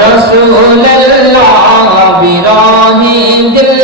রসুল বিরহি দিল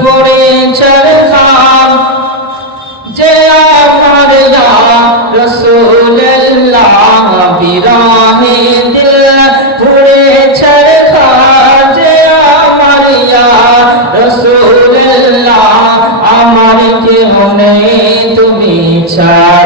ফুরে চরখান যে আমার রসুল বিরহি দিল ফুরে চরখান যে আমার রসুল আমার কে মনে তুমি চার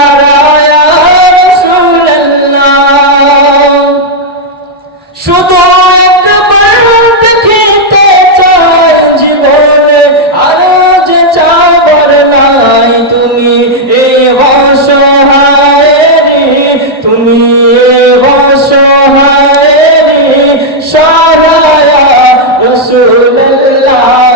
아.